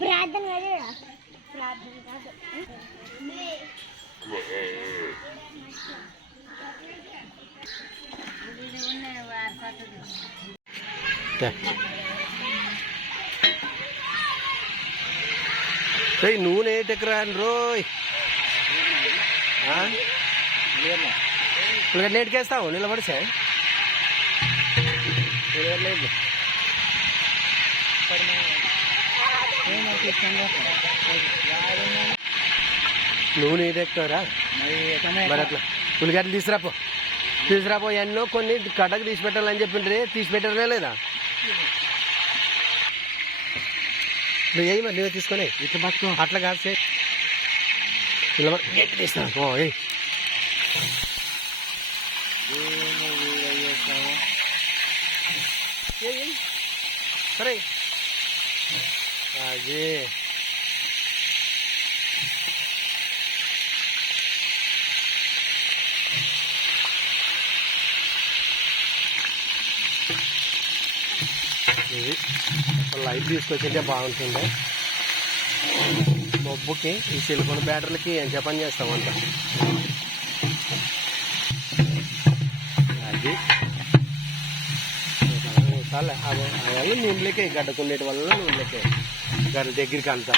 ప్రార్థన కాదు ప్రార్థన కాదు ఏయ్ రోయ్. ఉల్లిగడ్డ నేటికేస్తావు నిలబడి సార్ ఉల్లిగడ్డ లేదు నూనె ఏటెక్కుతారా మరి అట్లా ఉల్లిగడ్డలు తీసుకురాపో. తీసుకురాపో ఎన్నో కొన్ని కట్టకు తీసి పెట్టాలని చెప్పిండ్రి తీసి పెట్టారా లేదా? నువ్వు ఏయి మరి నువ్వే తీసుకొని. ఇట్లా అట్లా కాదు నిలబడి గట్టి తీస్తాను. సరే. అది. ఇది. లైట్ తీసుకొచ్చింటే బాగుంటుండే. మబ్బుకి ఈ సిలికాన్ బ్యాటరీలకి ఏం చెప్పని చేస్తాం అది. చాలే అదే అవన్నీ నూనెలకే గడ్డకుండేటి వల్ల నీళ్ళకే గడ్డ దగ్గరికి అంతా.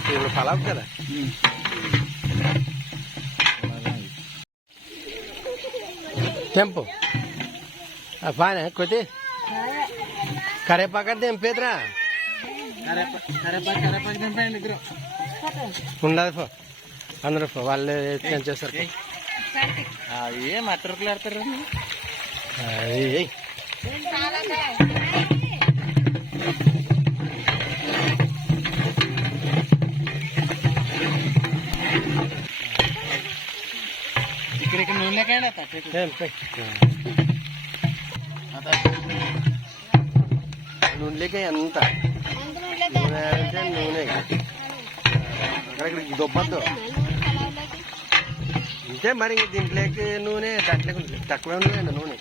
ఇప్పుడు పలావు కదా? టెంపు. పానే కొద్ది. కరేపాక ఇద్దరు ఉండదు పో అందరూ పో వాళ్ళు ఏ మట్టరుకులు ఆడతారు. ఇక్కడ ఇక్కడ నూనె తెంపే. నూనెలకే ఎంత? నూనె అంటే నూనె. అక్కడ దొబ్బద్దు అంతే మరి దీంట్లోకి నూనె దాంట్లోకి తక్కువే ఉందండి నూనె.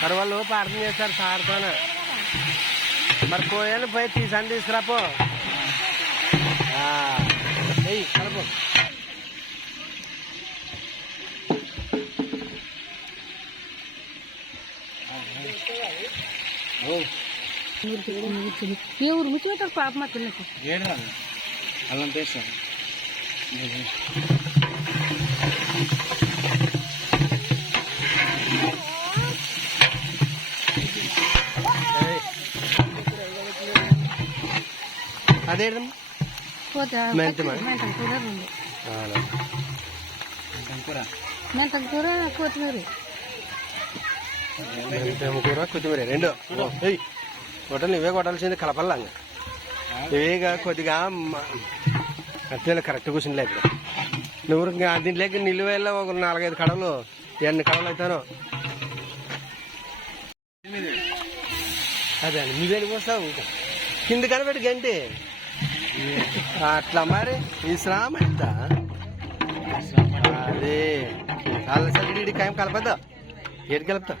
మరి వాళ్ళు ప్రార్థన చేస్తారు సార్తోనే. మరి పోయాను పోయి తీసాను తీసుకురాపో కలుపు ఏ ఊరు ముచ్చిపోతారు పాప మా పిల్లకి. ఏడు కాదు అల్లం పేస్ట్ ఏయ్. అదేంటమ్మా ముగ్గురు కూర రెండు. కొట్టలు ఇవే కొట్టాల్సింది కలపల్లా ఇవేగా కొద్దిగా అట్లా కరెక్ట్ కూర్చుని లేక నువ్వు ఇంకా దీంట్లోకి నిలువేళ్ళ ఒక నాలుగైదు కడవలు ఎన్ని కడవలు అవుతానో. అదే అండి మీ వెళ్ళి పోస్తావు? కింద కనబెట్టు గంటి. అట్లా మరి ఈ శ్రామ ఎంత? అదే చాలా సరి కాయం కలపద్దా. ఏడు కలుపుతావు?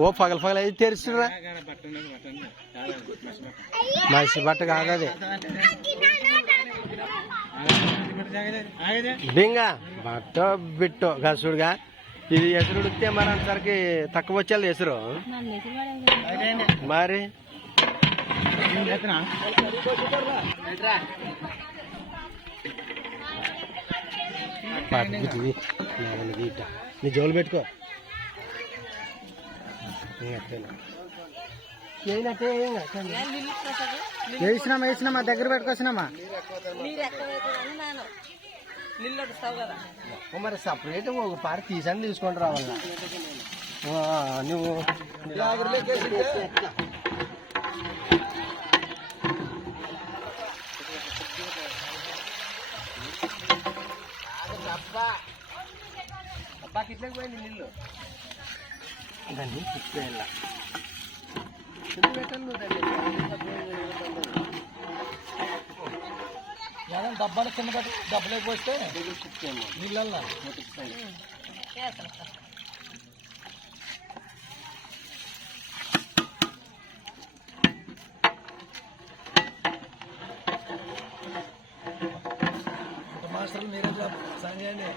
ఓ పగల పగల అయితే తెరిచిరా మనిషి బట్ట కాదది. ఆగదే బింగా బట్ట బిట్టో. గసుడుగా ఇది ఎసురు ఉడికితే మరి అంతసరికి తక్కువ వచ్చేది ఎసురు. మరి? నీ జోలు పెట్టుకో. వేసినామా వేసినామా దగ్గర పెట్టుకొచ్చినామా? మరి సపరేట్ ఒక పారి తీసని తీసుకొని రావాలా? ఆ, నువ్వు అబ్బా కిట్లకి పోయింది నీళ్ళు దాన్ని తిప్పేయాల కింద పెట్టాలి నువ్వు దాన్ని డబ్బాలు కింద పెట్టి డబ్బులే పోస్తే తిప్పేయాలి నీళ్ళల్లో. మాస్టర్లు మీరే సాయం చేయండి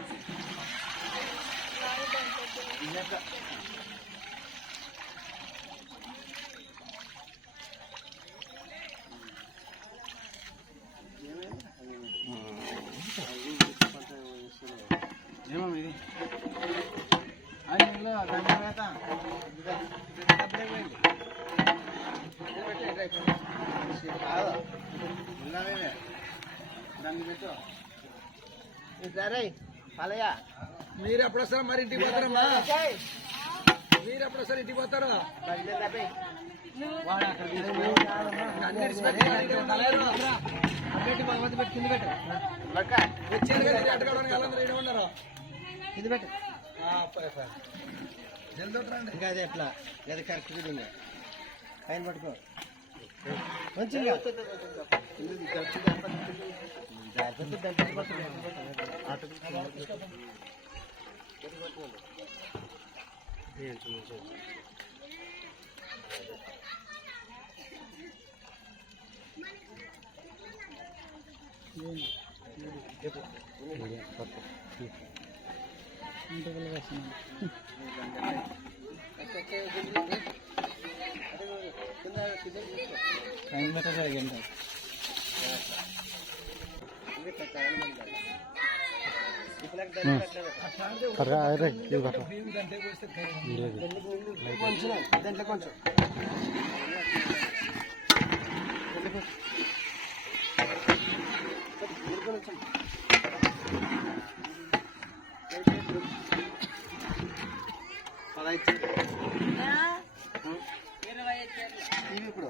ఏమో ఇది అది నీళ్ళు దాని తర్వాత డబ్బులే పోయింది దాన్ని పెట్టు సరే పలయా మీరు ఎప్పుడు వస్తారా మరి ఇంటికి పోతారమ్మా మీరు ఎప్పుడు వస్తారు ఇంటికి పోతారు ఉన్నారు ఇది పెట్టు ఇంకా ఎట్లా కరెక్ట్ ఉంది. పైన పట్టుకో. మంచిగా జాగ్రత్త దగ్గర పట్టుకో. అటు ఐరే మంచిగా. టైం కొంచెం దాంట్లో కొంచెం ఇరవై వచ్చారు ఇవి ఇప్పుడు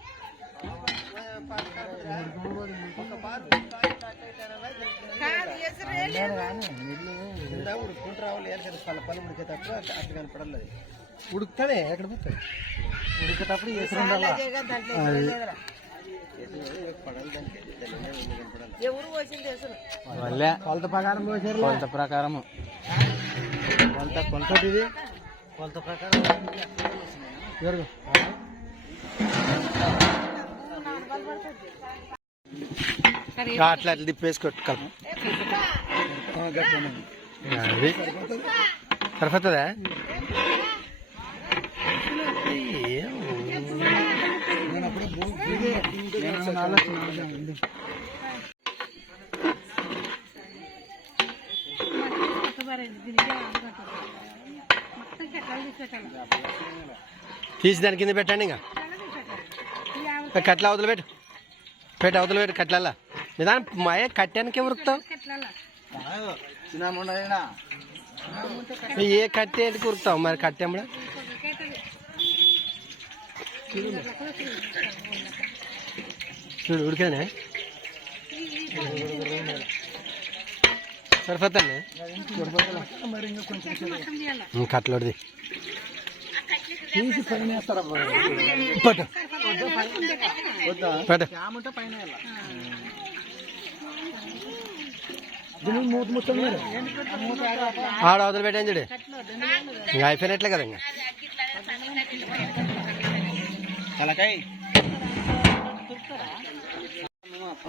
రావాలి ఏం కదా పల్ల పల్ల ఉడికేటప్పుడు అట్లా అట్లా కనపడలేదు ఉడుకుతానే ఎక్కడ పోతాయి ఉడికేటప్పుడు ఎసురు ఉండాలా పడాలి దానికి దాని మీద ఉంది కనపడాలి ఎవరు వచ్చింది అసలు వల్లే కొలత ప్రకారం పోసారు కొలత ప్రకారం కొలత కొలత ఇది కొలత ప్రకారం అట్లా అట్లా తిప్పేసుకోట్టు కలుపు అది? సరిపోతుందా? తీసి దాని కింద పెట్టండి ఇంకా. కట్ల అవతల పెట్టు. పెట్టు అవతల పెట్టు కట్లల్లా నిదానం మాయ కట్టానికి ఉరుకుతావు కట్టాలా ఏ కట్టేటికి ఉరుకుతావు మరి కట్టేమ్మడా చూడు ఉడికేనే సరిపోతాండి మరి ఇంకా కొంచెం సరే. ఉమ్, కట్లోడిది తీసి పైన వేస్తారా పట్టు. ఆడ అవతల పెట్టాను చూడు. ఇంకా అయిపోయినట్లే కదా ఇంకా.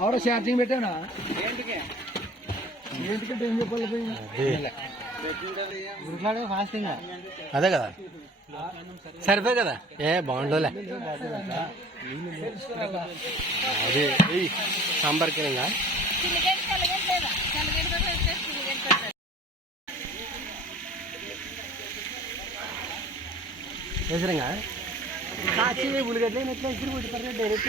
ఆవిడ ఛార్జింగ్ పెట్టానా? ఏంటికంటే ఏం చెప్పాలి అది. ఫాస్టింగ్ అదే కదా సరిపోయి కదా ఏ బాగుండోలే అది ఏయ్, సాంబార్ కిరంగా చిల్లిగడ్డ చల్లగడ్డ లేదా చల్లగడ్డతో పెడితే చిల్లిగడ్డ పెట్టాలి. వేసరంగా కాచి ఉల్లిగడ్డ ఎట్లా ఇద్దరు కొట్టుతారు డైరెక్ట్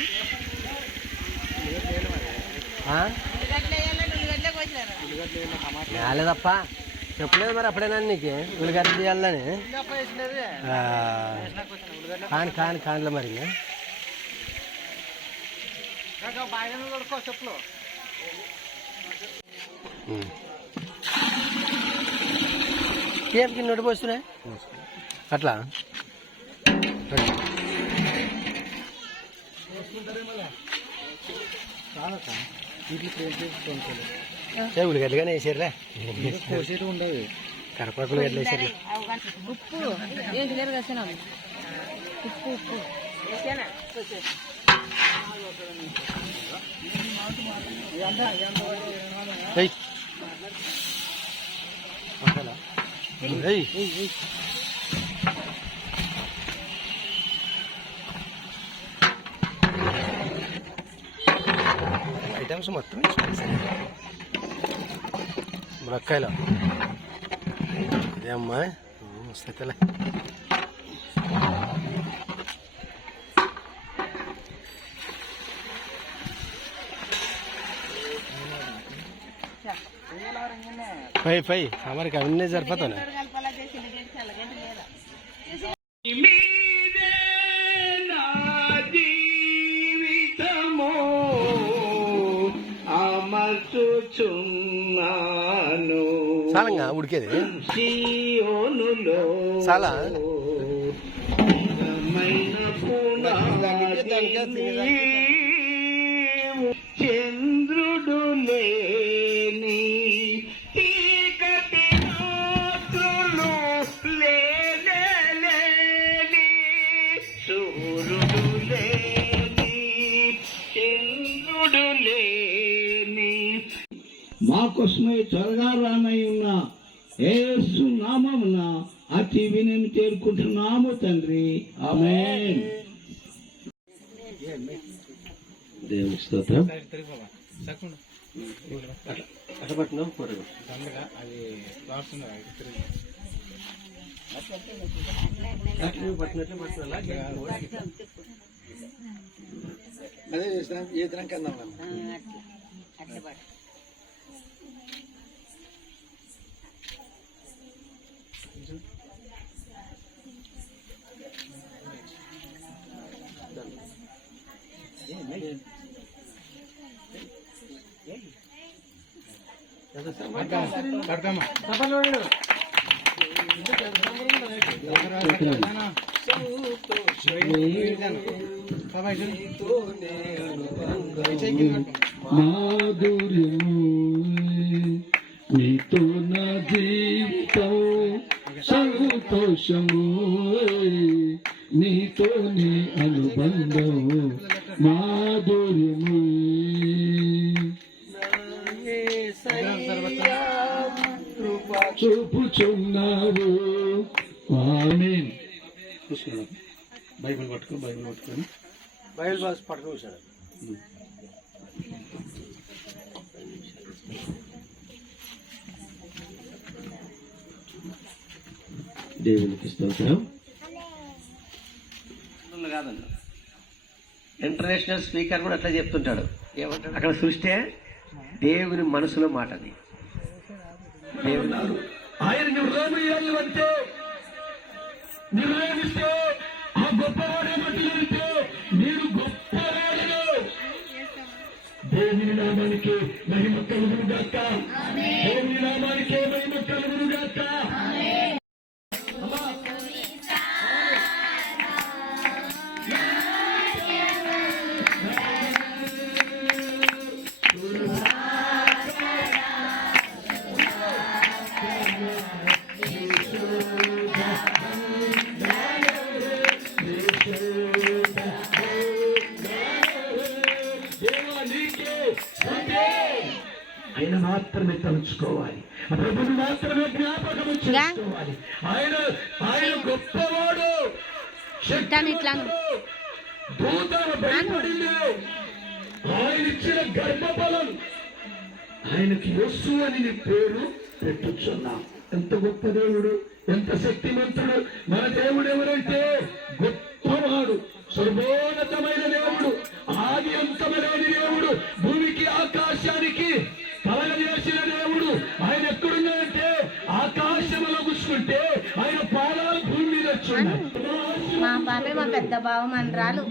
ఉల్లిగడ్డలు వేయాలంటే ఉల్లిగడ్డలే కోసినారు. రాలేదప్ప చెప్పలేదు మరి అప్పుడేనా నీకు. ఉల్లిగడ్డ తీయాలని. కాని కాని కానిలే మరి ఇంకా. చెప్పులు ఉమ్. ఏంటికి నోటి పోస్తున్నాయి? అట్లా? ఏ ఉల్లిగడ్డగానే వేసారులే కోసేది ఉండదు కరపాకు ఉల్లిగడ్డలు వేసారు ఉప్పు ఏంటి లేదు వేసినాం ఉప్పు ఉప్పు వేసానా కొంచెం. ఏయ్ మసాలా ఏయ్ ఐటమ్స్ మొత్తం వేసుకోవాలి. మునక్కాయలు అదే అమ్మా వస్తాయిలే పై పై సాంబార్కి అవన్నీ సరిపోతాను ఉడికేది? చాలా. చంద్రుడు లేని చీకటి రాత్రులు లేనే లేని సూర్యుడు లేని చంద్రుడు లేని మా కోసమై త్వరగా రానై ఉన్న ఏసు నామమున అతి వినయం చేరుకుంటున్నాము తండ్రి. ఆమేన్. దేవుని స్తోత్రం. అట్లా పట్టినాం కూరలు పట్టినట్లు పట్టిన అదే చేసిన ఏ దినం ఆ, అట్లా నీతో నా జీవితం సంతోషము నీతో నీ అనుబంధం మాధుర్యము చూపుచున్నావు ఆమేన్. బైబిల్ పట్టుకో బైబిల్ పట్టుకొని. బయలు బాస్ పట్టుకోసాడు దేవునికి స్తోత్రం. కాదండి. ఇంటర్నేషనల్ స్పీకర్ కూడా అట్లా చెప్తుంటాడు. ఏమంటాడు అక్కడ సృష్టి దేవుని మనసులో మాట దేవుని ఆయన నిర్ణయం అంటే నిర్ణయిస్తే ఆ గొప్పవాడే మట్టి మీరు గొప్పవాడను దేవుని దేవుని నామానికి మహిమ కలుగును గాక దేవుని నామానికి మహిమ కలుగును గాక ఆయన మాత్రమే తలుచుకోవాలి. ప్రభుని మాత్రమే జ్ఞాపకం చేసుకోవాలి. ఆయన ఆయన గొప్పవాడు భయపడింది ఆయన ఇచ్చిన గర్భఫలం. ఆయనకి యస్సు అని పేరు పెట్టుచున్నా. ఎంత గొప్ప దేవుడు ఎంత శక్తిమంతుడు. మన దేవుడు ఎవరైతే గొప్పవాడు సర్వోన్నతమైన దేవుడు ఆది అంతమైన దేవుడు మా మా పెద్ద బావ మనరాలు.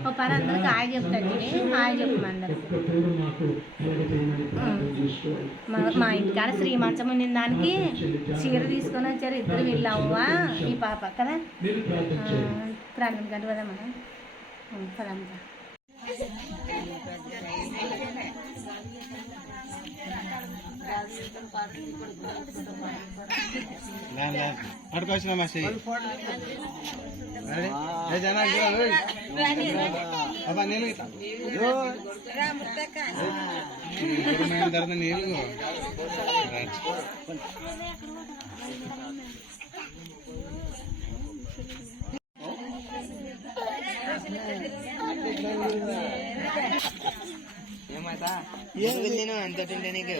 ఓ పని అందరికి హాయ్ చెప్తాడు హాయ్ చెప్పమందరికి మా మా ఇంటికాడ శ్రీమంచం ఉండిన దానికి చీర తీసుకొని వచ్చారు. ఇద్దరు వెళ్ళావా ఈ పాప. కదా? ప్రాణం ప్రార్థన ఆ, కంటే పదా మనం పదమ్మా పట్టుకొచ్చిన మా చెయ్యి. జనా అబ్బా నేను తర్వాత నీళ్ళు ఏమైతే అంతటి నీకు